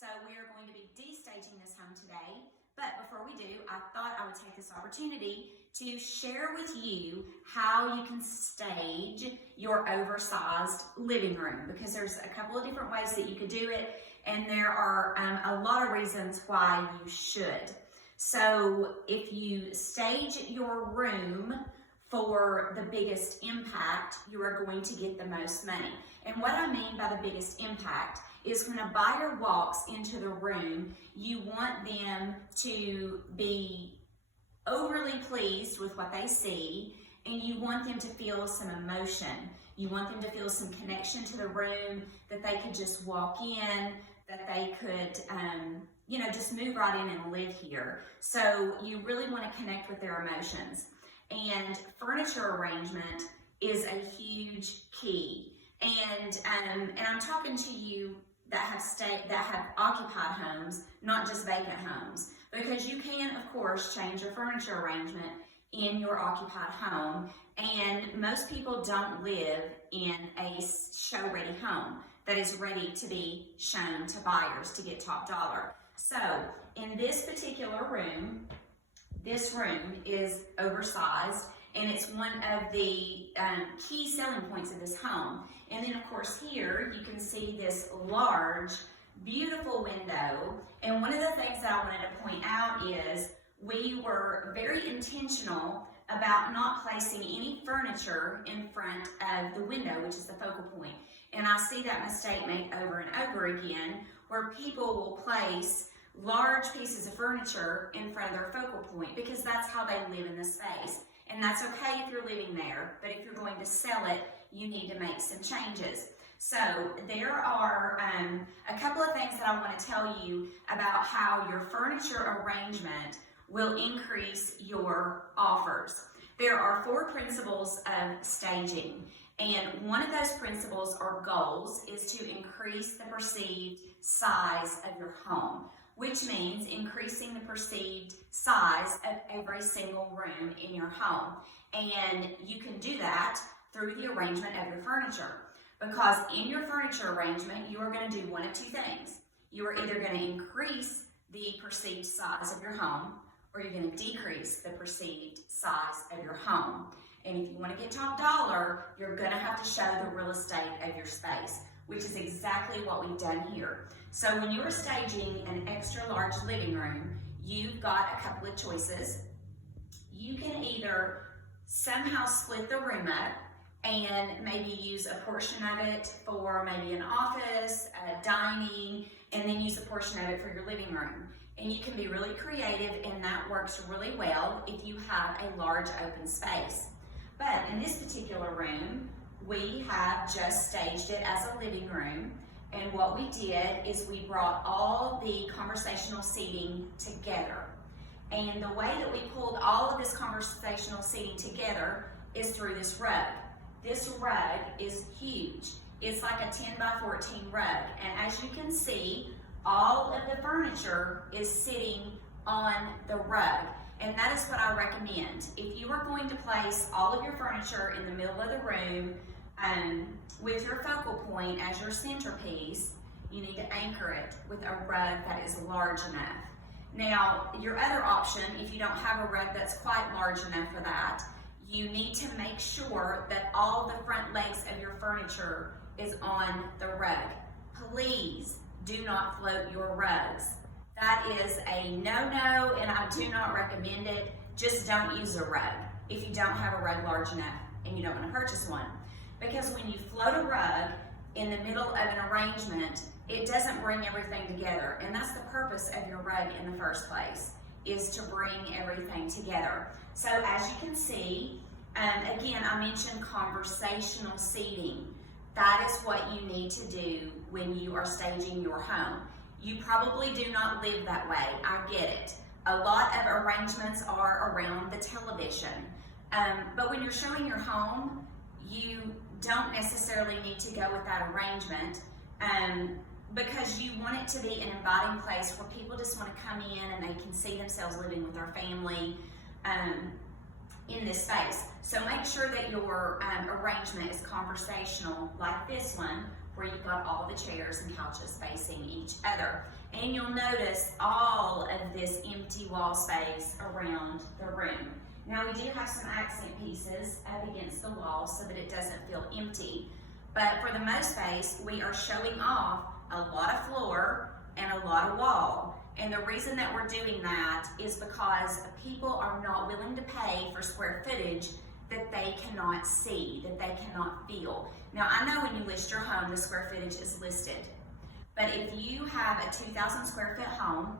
So we are going to be de-staging this home today. But before we do, I thought I would take this opportunity to share with you how you can stage your oversized living room, because there's a couple of different ways that you could do it, and there are a lot of reasons why you should. So if you stage your room for the biggest impact, you are going to get the most money. And what I mean by the biggest impact is when a buyer walks into the room, you want them to be overly pleased with what they see, and you want them to feel some emotion. You want them to feel some connection to the room, that they could just walk in, that they could, just move right in and live here. So you really want to connect with their emotions. And furniture arrangement is a huge key. And I'm talking to you that have occupied homes, not just vacant homes, because you can, of course, change your furniture arrangement in your occupied home. And most people don't live in a show-ready home that is ready to be shown to buyers to get top dollar. So in this particular room, this room is oversized, and it's one of the key selling points of this home. And then, of course, here you can see this large, beautiful window. And one of the things that I wanted to point out is we were very intentional about not placing any furniture in front of the window, which is the focal point. And I see that mistake made over and over again, where people will place large pieces of furniture in front of their focal point because that's how they live in the space. And that's okay if you're living there, but if you're going to sell it, you need to make some changes. So there are a couple of things that I want to tell you about how your furniture arrangement will increase your offers. There are 4 principles of staging, and one of those principles or goals is to increase the perceived size of your home, which means increasing the perceived size of every single room in your home. And you can do that through the arrangement of your furniture, because in your furniture arrangement, you are going to do one of 2 things. You are either going to increase the perceived size of your home, or you're going to decrease the perceived size of your home. And if you want to get top dollar, you're going to have to show the real estate of your space, which is exactly what we've done here. So when you're staging an extra large living room, you've got a couple of choices. You can either somehow split the room up and maybe use a portion of it for maybe an office, dining, and then use a portion of it for your living room. And you can be really creative, and that works really well if you have a large open space. But in this particular room, we have just staged it as a living room. And what we did is we brought all the conversational seating together. And the way that we pulled all of this conversational seating together is through this rug. This rug is huge. It's like a 10 by 14 rug. And as you can see, all of the furniture is sitting on the rug. And that is what I recommend. If you are going to place all of your furniture in the middle of the room, with your focal point as your centerpiece, you need to anchor it with a rug that is large enough. Now, your other option, if you don't have a rug that's quite large enough for that, you need to make sure that all the front legs of your furniture is on the rug. Please do not float your rugs. That is a no-no, and I do not recommend it. Just don't use a rug if you don't have a rug large enough and you don't want to purchase one. Because when you float a rug in the middle of an arrangement, it doesn't bring everything together. And that's the purpose of your rug in the first place, is to bring everything together. So as you can see, again, I mentioned conversational seating. That is what you need to do when you are staging your home. You probably do not live that way. I get it. A lot of arrangements are around the television. But when you're showing your home, you don't necessarily need to go with that arrangement because you want it to be an inviting place where people just want to come in and they can see themselves living with their family in this space. So make sure that your arrangement is conversational, like this one, where you've got all the chairs and couches facing each other. And you'll notice all of this empty wall space around the room. Now we do have some accent pieces up against the wall so that it doesn't feel empty. But for the most space, we are showing off a lot of floor and a lot of wall. And the reason that we're doing that is because people are not willing to pay for square footage that they cannot see, that they cannot feel. Now, I know when you list your home, the square footage is listed. But if you have a 2,000 square foot home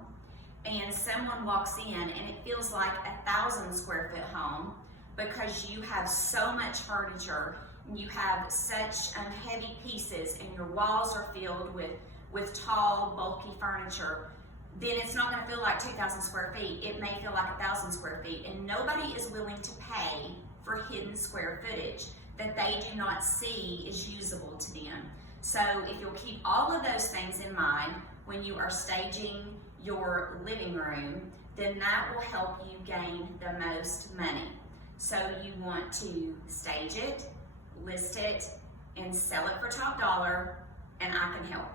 and someone walks in and it feels like 1,000 square foot home because you have so much furniture, you have such heavy pieces and your walls are filled with tall, bulky furniture, then it's not going to feel like 2,000 square feet. It may feel like 1,000 square feet. And nobody is willing to pay for hidden square footage that they do not see is usable to them. So if you'll keep all of those things in mind when you are staging your living room, then that will help you gain the most money. So you want to stage it, list it, and sell it for top dollar, and I can help.